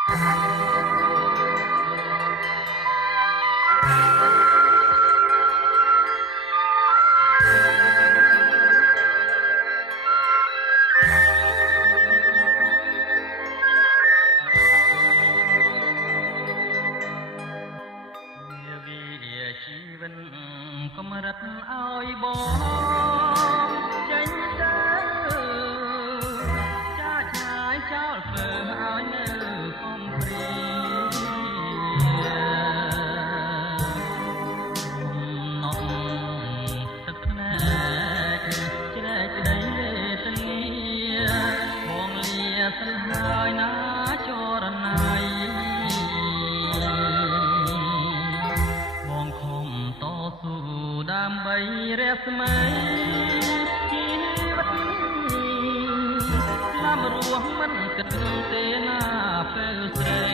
កម្រិតឲ្យបងចេញទៅចាឆ្ងាយចោលធ្វើឲ្យនៅខំព្រានំទឹកភ្នែកជ្រែកក្តីទនីបងលាសិនហើយណាចរណៃដើម្បីរស្មីជីវិតឡាំរស់មិនគិតទេណាពេលស្រី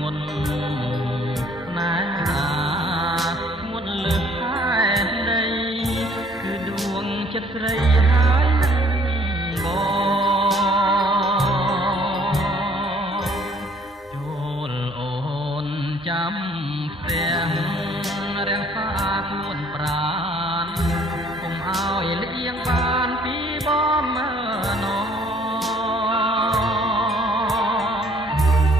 មុនណាមុនលើខែដីគឺដួងចិត្តស្រីហើយនឹងបងចាំផ្ទះរាំងសាគួនប្រានកុំឲ្យលៀងបានពីបំណង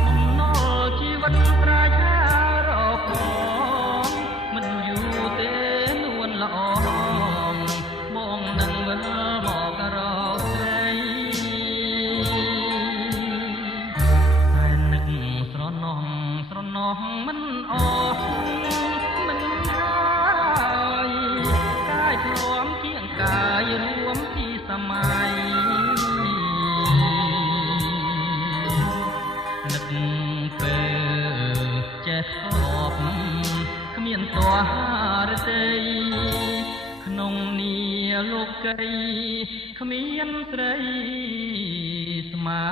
បំណុលជីវិតប្រាជ្ញារកបងមិនយូរទេនួនល្អបងនឹងវិលមករកស្រីហើយនឹកស្រណោះមិនអស់មិនហើយកាយធ្លាំគៀងកាយរួមពីសម័យនឹកពេលចេះស្អប់គ្មានទោះរទេក្នុងនីលោកីគ្មានស្រីស្មើ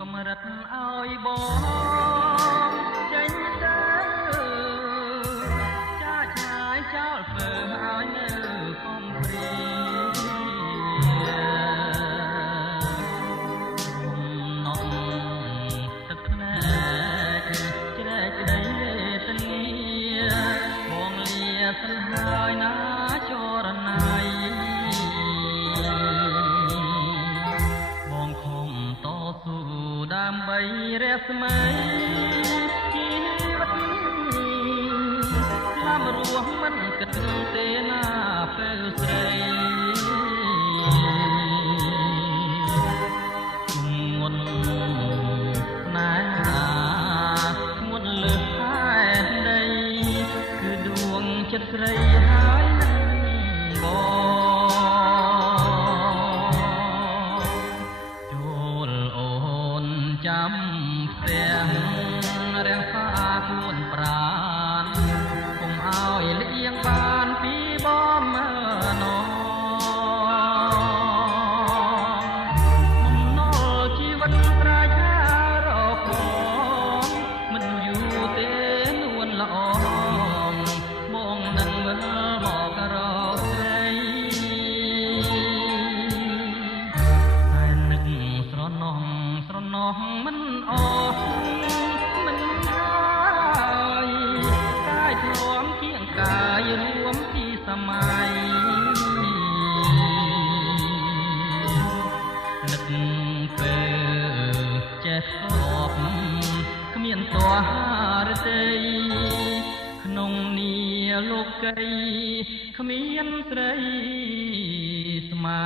កម្រិតឲ្យបងចេញទៅចាឆ្ងាយចោលធ្វើឲ្យនៅខំព្រានំទឹកភ្នែកជ្រែកក្តីទនីបងលាសិនហើយណាចរណៃដើម្បីរស្មីជីវិតឡាំរស់មិនគិតទេណាពេលស្រីមុនណាមុនលើខែដីគឺដួងចិត្តស្រីហើយនឹងបងចាំផ្ទះរាំងសាគួនប្រានកុំឲ្យលៀងបានពីបំណងបំណុលជីវិតប្រាជ្ញារកបងមិនយូរទេនួនល្អបងនឹងវិលមករកស្រីហើយនឹកស្រណោះមិនអស់មិនហើយកាយធ្លាំគៀងកាយរួមពីសម័យនឹកពេលចេះស្អប់គ្មានទោះរទេក្នុងនីលោកីគ្មានស្រីស្មើ